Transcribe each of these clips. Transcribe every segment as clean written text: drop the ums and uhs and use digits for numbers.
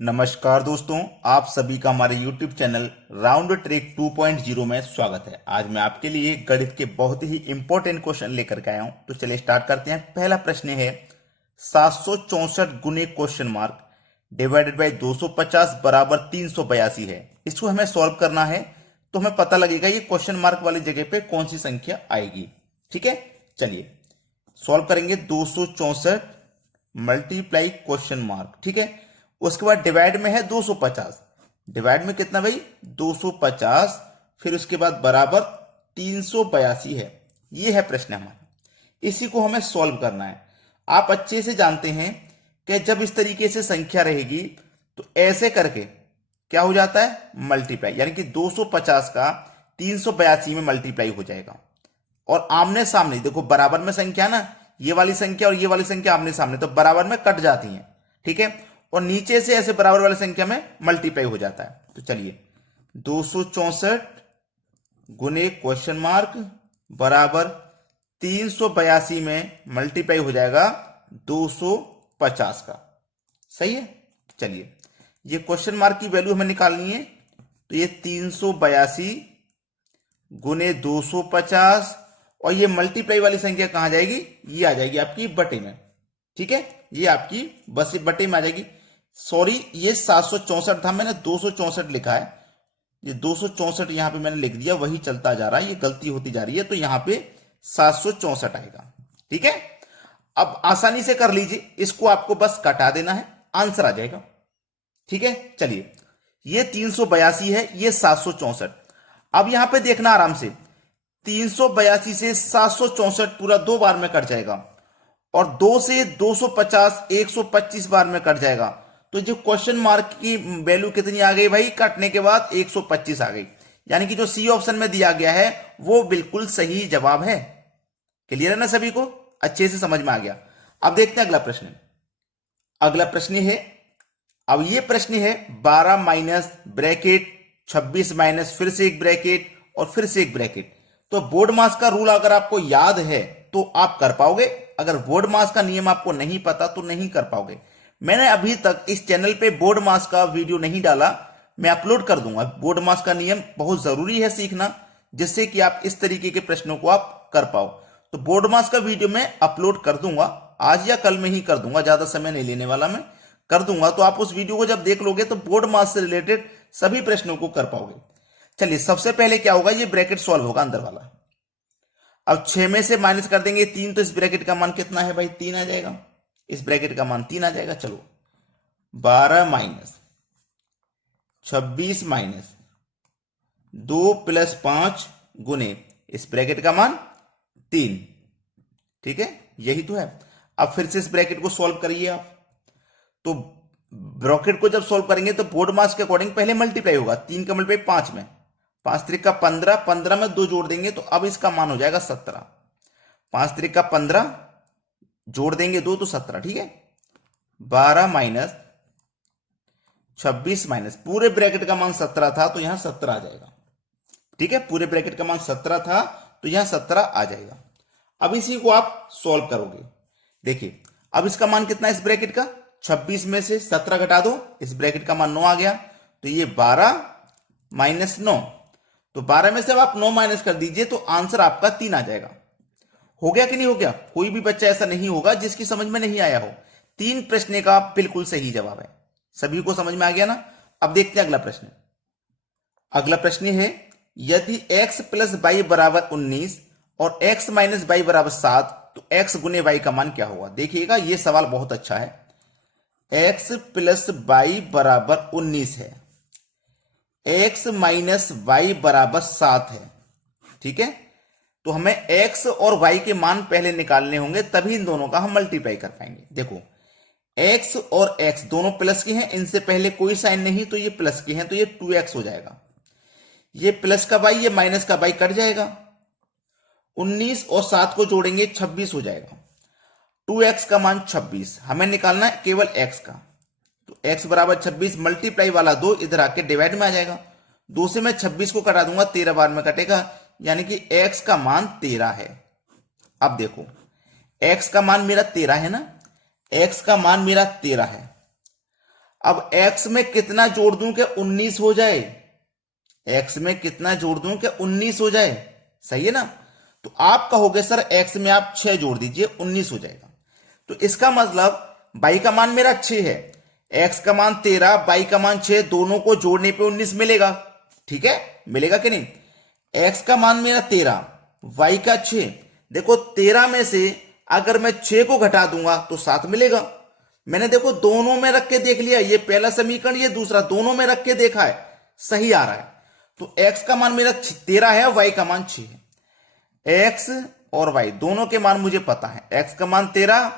नमस्कार दोस्तों, आप सभी का हमारे YouTube चैनल राउंड ट्रिक 2.0 में स्वागत है। आज मैं आपके लिए गणित के बहुत ही इंपॉर्टेंट क्वेश्चन लेकर के आया हूं। तो चलिए स्टार्ट करते हैं। पहला प्रश्न है 764 गुने क्वेश्चन मार्क डिवाइडेड बाई 250 बराबर 382 है। इसको हमें सॉल्व करना है तो हमें पता लगेगा ये क्वेश्चन मार्क वाली जगह पे कौन सी संख्या आएगी। ठीक है, चलिए सॉल्व करेंगे। 264 मल्टीप्लाई क्वेश्चन मार्क, ठीक है। उसके बाद डिवाइड में है 250। डिवाइड में कितना भाई 250, फिर उसके बाद बराबर 382 है। ये है प्रश्न हमारा, इसी को हमें सॉल्व करना है। आप अच्छे से जानते हैं कि जब इस तरीके से संख्या रहेगी तो ऐसे करके क्या हो जाता है, मल्टीप्लाई, यानी कि 250 का 382 में मल्टीप्लाई हो जाएगा। और आमने सामने देखो, बराबर में संख्या ना, ये वाली संख्या और ये वाली संख्या आमने सामने, तो बराबर में कट जाती हैं, ठीक है। और नीचे से ऐसे बराबर वाली संख्या में मल्टीप्लाई हो जाता है। तो चलिए 264 गुने क्वेश्चन मार्क बराबर 382 में मल्टीप्लाई हो जाएगा 250 का। सही है। चलिए ये क्वेश्चन मार्क की वैल्यू हमें निकालनी है। तो ये 382 गुने 250, और ये मल्टीप्लाई वाली संख्या कहां जाएगी, ये आ जाएगी आपकी बटे में। ठीक है, ये आपकी बस बटे में आ जाएगी। सॉरी, ये 764 था, मैंने 264 लिखा है। ये 264 यहां पे मैंने लिख दिया, वही चलता जा रहा है, ये गलती होती जा रही है। तो यहां पे 764 आएगा। ठीक है, अब आसानी से कर लीजिए, इसको आपको बस कटा देना है, आंसर आ जाएगा। ठीक है, चलिए ये 382 है, ये 764। अब यहां पे देखना आराम से, 382 से 764 पूरा 2 बार में कट जाएगा, और 2 से 250 125 बार में कट जाएगा। तो जो क्वेश्चन मार्क की वैल्यू कितनी आ गई भाई, कटने के बाद 125 आ गई। यानी कि जो सी ऑप्शन में दिया गया है वो बिल्कुल सही जवाब है। क्लियर है ना सभी को, अच्छे से समझ में आ गया। अब देखते हैं अगला प्रश्न। अगला प्रश्न है, अब ये प्रश्न है 12 माइनस ब्रैकेट 26 माइनस फिर से एक ब्रैकेट और फिर से एक ब्रैकेट। तो बोर्ड मास का रूल अगर आपको याद है तो आप कर पाओगे, अगर बोर्ड मास का नियम आपको नहीं पता तो नहीं कर पाओगे। मैंने अभी तक इस चैनल पे बोर्ड मास का वीडियो नहीं डाला, मैं अपलोड कर दूंगा। बोर्ड मास का नियम बहुत जरूरी है सीखना, जिससे कि आप इस तरीके के प्रश्नों को आप कर पाओ। तो बोर्ड मास का वीडियो मैं अपलोड कर दूंगा, आज या कल में ही कर दूंगा, ज्यादा समय नहीं लेने वाला, मैं कर दूंगा। तो आप उस वीडियो को जब देख लोगे तो बोर्ड मास से रिलेटेड सभी प्रश्नों को कर पाओगे। चलिए सबसे पहले क्या होगा, ये ब्रैकेट सॉल्व होगा अंदर वाला। अब 6 में से माइनस कर देंगे 3, तो इस ब्रैकेट का मान कितना है भाई, 3 आ जाएगा। इस ब्रैकेट का मान 3 आ जाएगा। चलो 12 माइनस 26 माइनस 2 प्लस 5 गुने इस ब्रैकेट का मान 3। ठीक है, यही तो है। अब फिर से इस ब्रैकेट को सॉल्व करिए आप। तो ब्रैकेट को जब सॉल्व करेंगे तो बोर्ड मास के अकॉर्डिंग पहले मल्टीप्लाई होगा। 3 का मल्टीप्लाई 5 में, 5 त्रिक का 15, 15 में 2 जोड़ देंगे तो अब इसका मान हो जाएगा 17। 5 त्रिक का 15, जोड़ देंगे 2 तो 17। ठीक है, 12 माइनस 26 माइनस पूरे ब्रैकेट का मान 17 था तो यहां 17 आ जाएगा। ठीक है, पूरे ब्रैकेट का मान 17 था तो यहां 17 आ जाएगा। अब इसी को आप सॉल्व करोगे। देखिए अब इसका मान कितना है इस ब्रैकेट का, 26 में से 17 घटा दो, इस ब्रैकेट का मान 9 आ गया। तो ये 12 माइनस 9, तो 12 में से अब आप 9 माइनस कर दीजिए तो आंसर आपका 3 आ जाएगा। हो गया कि नहीं हो गया, कोई भी बच्चा ऐसा नहीं होगा जिसकी समझ में नहीं आया हो। 3 प्रश्न का बिल्कुल सही जवाब है। सभी को समझ में आ गया ना। अब देखते हैं अगला प्रश्न। अगला प्रश्न है, यदि x प्लस वाई बराबर 19 और x माइनस वाई बराबर 7 तो x गुने y का मान क्या होगा। देखिएगा ये सवाल बहुत अच्छा है। x प्लस वाई बराबर 19 है, x माइनस वाई बराबर 7 है। ठीक है, तो हमें x और y के मान पहले निकालने होंगे, तभी इन दोनों का हम मल्टीप्लाई कर पाएंगे। देखो x और x दोनों प्लस के हैं, इनसे पहले कोई साइन नहीं, तो ये प्लस के हैं, तो ये 2x हो जाएगा। ये प्लस का y, ये माइनस का y कट जाएगा। 19 और 7 को जोड़ेंगे 26 हो जाएगा। 2x का मान 26, हमें निकालना है केवल x का। तो x बराबर 26, मल्टीप्लाई वाला 2 इधर आके डिवाइड में आ जाएगा। 2 से मैं 26 को कटा दूंगा, 13 बार में कटेगा, यानी कि x का मान 13 है। अब देखो x का मान मेरा 13 है ना, x का मान मेरा 13 है। अब x में कितना जोड़ दूं कि 19 हो जाए, x में कितना जोड़ दूं कि 19 हो जाए, सही है ना। तो आप कहोगे सर x में आप 6 जोड़ दीजिए 19 हो जाएगा। तो इसका मतलब y का मान मेरा 6 है, x का मान 13, y का मान 6, दोनों को जोड़ने पे 19 मिलेगा। ठीक है, मिलेगा कि नहीं। x का मान मेरा 13, y का 6। देखो 13 में से अगर मैं 6 को घटा दूंगा तो 7 मिलेगा। मैंने देखो दोनों में रख के देख लिया, ये पहला समीकरण ये दूसरा, दोनों में रख के देखा है, सही आ रहा है। तो x का मान मेरा 13 है, y का मान 6 है। x और y दोनों के मान मुझे पता है, x का मान 13,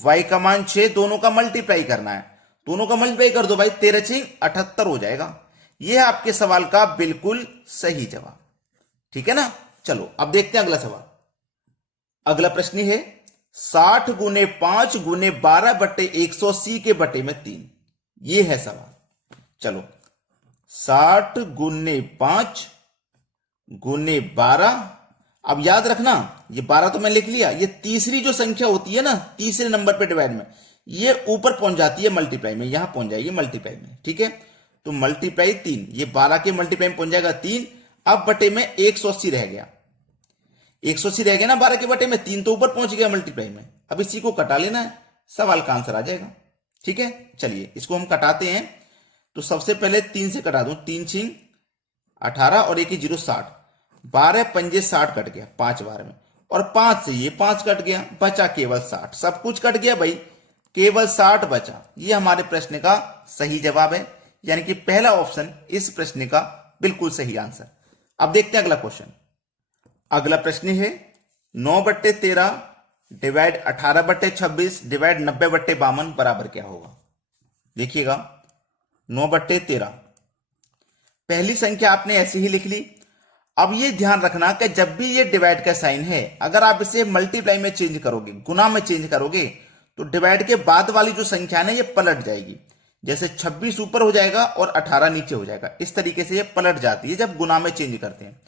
y का मान 6, दोनों का मल्टीप्लाई करना है। दोनों का मल्टीप्लाई कर दो भाई, 13 6 78 हो जाएगा। यह है आपके सवाल का बिल्कुल सही जवाब। ठीक है ना। चलो अब देखते हैं अगला सवाल। अगला प्रश्न है 60 गुने 5 गुने 12 बट्टे 180 के बटे में 3। ये है सवाल। चलो 60 गुने 5 गुने 12, अब याद रखना ये 12 तो मैं लिख लिया, ये तीसरी जो संख्या होती है ना, तीसरे नंबर पे डिवाइड में, ये ऊपर पहुंच जाती है मल्टीप्लाई में, यहां पहुंच जाएगी मल्टीप्लाई में। ठीक है, तो मल्टीप्लाई 3, ये 12 के मल्टीप्लाई में पहुंच जाएगा 3। अब बटे में 180 रह गया, 180 रह गया ना 12 के बटे में, 3 तो ऊपर पहुंच गया मल्टीप्लाई में। अब इसी को कटा लेना है, सवाल का आंसर आ जाएगा। ठीक है, चलिए इसको हम कटाते हैं। तो सबसे पहले 3 से कटा दूं, 3 6 18 और 1 0 60, 12 पंजे 60 कट गया 5 बार में, और 5 से ये 5 कट गया, बचा केवल 60। सब कुछ कट गया भाई, केवल 60 बचा। ये हमारे प्रश्न का सही जवाब है, यानी कि पहला ऑप्शन इस प्रश्न का बिल्कुल सही आंसर। अब देखते हैं अगला क्वेश्चन। अगला प्रश्न है 9 बट्टे 13 डिवाइड 18 बट्टे 26 डिवाइड 90 बट्टे 52 बराबर क्या होगा। देखिएगा 9 बट्टे 13, पहली संख्या आपने ऐसे ही लिख ली। अब ये ध्यान रखना कि जब भी ये डिवाइड का साइन है, अगर आप इसे मल्टीप्लाई में चेंज करोगे, गुना में चेंज करोगे, तो डिवाइड के बाद वाली जो संख्या है ना, ये पलट जाएगी। जैसे 26 ऊपर हो जाएगा और 18 नीचे हो जाएगा, इस तरीके से ये पलट जाती है जब गुना में चेंज करते हैं।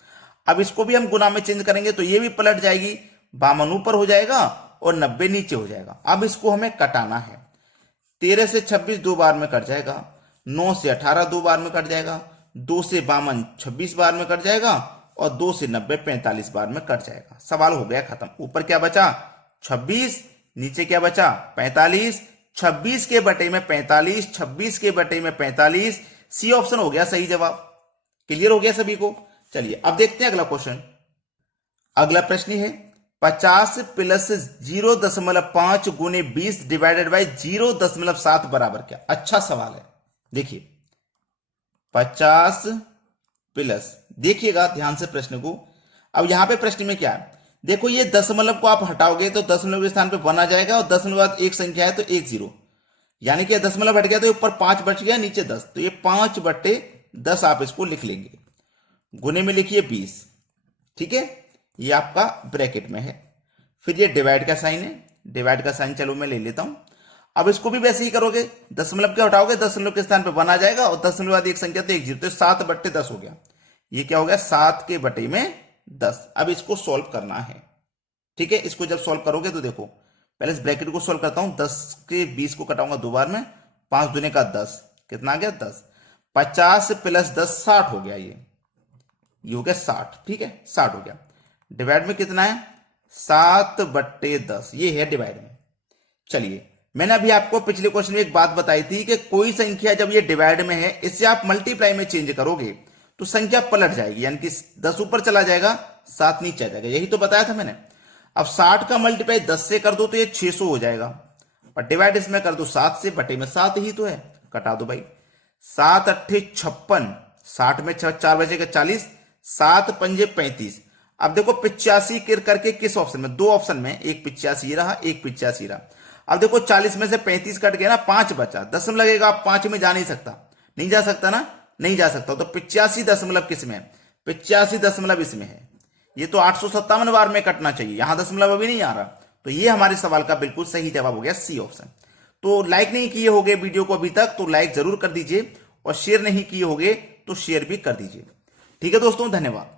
अब इसको भी हम गुना में चेंज करेंगे तो ये भी पलट जाएगी, 52 ऊपर हो जाएगा और 90 नीचे हो जाएगा। अब इसको हमें कटाना है। 13 से 26 दो बार में कट जाएगा, 9 से 18 दो बार में कट जाएगा, 2 से 52 26 बार में कट जाएगा, और 2 से 90 45 बार में कट जाएगा। सवाल हो गया खत्म। ऊपर क्या बचा 26, नीचे क्या बचा 45, 26 के बटे में 45, 26 के बटे में 45। सी ऑप्शन हो गया सही जवाब। क्लियर हो गया सभी को। चलिए अब देखते हैं अगला क्वेश्चन। अगला प्रश्न है 50 प्लस 0.5 गुने 20 डिवाइडेड बाई 0.7 बराबर क्या। अच्छा सवाल है। देखिए 50 प्लस, देखिएगा ध्यान से प्रश्न को। अब यहां पे प्रश्न में क्या है, देखो ये दशमलव को आप हटाओगे तो दशमलव के स्थान पे 1 आ जाएगा, और दशमलव बाद एक संख्या है तो 1 0, यानी कि दशमलव हट गया तो ऊपर 5 बच गया, नीचे 10, तो ये 5 बट्टे 10 आप इसको लिख लेंगे। गुने में लिखिए 20। ठीक है, ये आपका ब्रैकेट में है। फिर ये डिवाइड का साइन है, डिवाइड का साइन चलो मैं ले लेता हूं। अब इसको भी वैसे ही करोगे, दशमलव के हटाओगे, दशमलव के स्थान पे 1 आ जाएगा, और दशमलव बाद एक संख्या तो 1 0, तो 7 बट्टे 10 हो गया। ये क्या हो गया 7 के बटे में 10। अब इसको सॉल्व करना है। ठीक है, इसको जब सॉल्व करोगे तो देखो, पहले इस ब्रैकेट को सॉल्व करता हूं। 10 के 20 को कटाऊंगा दो बार में, 5 दूने का 10, कितना आ गया 10। 50 प्लस 10 60 हो गया, ये हो गया 60। ठीक है, 60 हो गया। डिवाइड में कितना है 7 बट्टे 10, ये है डिवाइड में। चलिए मैंने अभी आपको पिछले क्वेश्चन में एक बात बताई थी कि कोई संख्या जब ये डिवाइड में है, इससे आप मल्टीप्लाई में चेंज करोगे तो संख्या पलट जाएगी, यानी कि 10 ऊपर चला जाएगा, 7 नीचे आ जाएगा। यही तो बताया था मैंने। अब 60 का मल्टीप्लाई 10 से कर दो तो ये 600 हो जाएगा, और डिवाइड इसमें कर दो 7 से, बटे में 7 ही तो है, कटा दो भाई। 7 अट्ठे 56, 60 में 4 बचेगा 40, 7 पंजे 35। अब देखो 85 करके किस ऑप्शन में, दो ऑप्शन में, एक 85 रहा, एक 85 रहा। अब देखो 40 में से 35 कट गया ना, 5 बचा, दशम लगेगा, 5 में जा नहीं सकता, नहीं जा सकता ना, नहीं जा सकता। तो 85 दशमलव किस में है, 85 दशमलव इसमें है। ये तो 857 बार में कटना चाहिए, यहां दशमलव अभी नहीं आ रहा। तो ये हमारे सवाल का बिल्कुल सही जवाब हो गया सी ऑप्शन। तो लाइक नहीं किए होगे वीडियो को अभी तक तो लाइक जरूर कर दीजिए, और शेयर नहीं किए होगे तो शेयर भी कर दीजिए। ठीक है दोस्तों, धन्यवाद।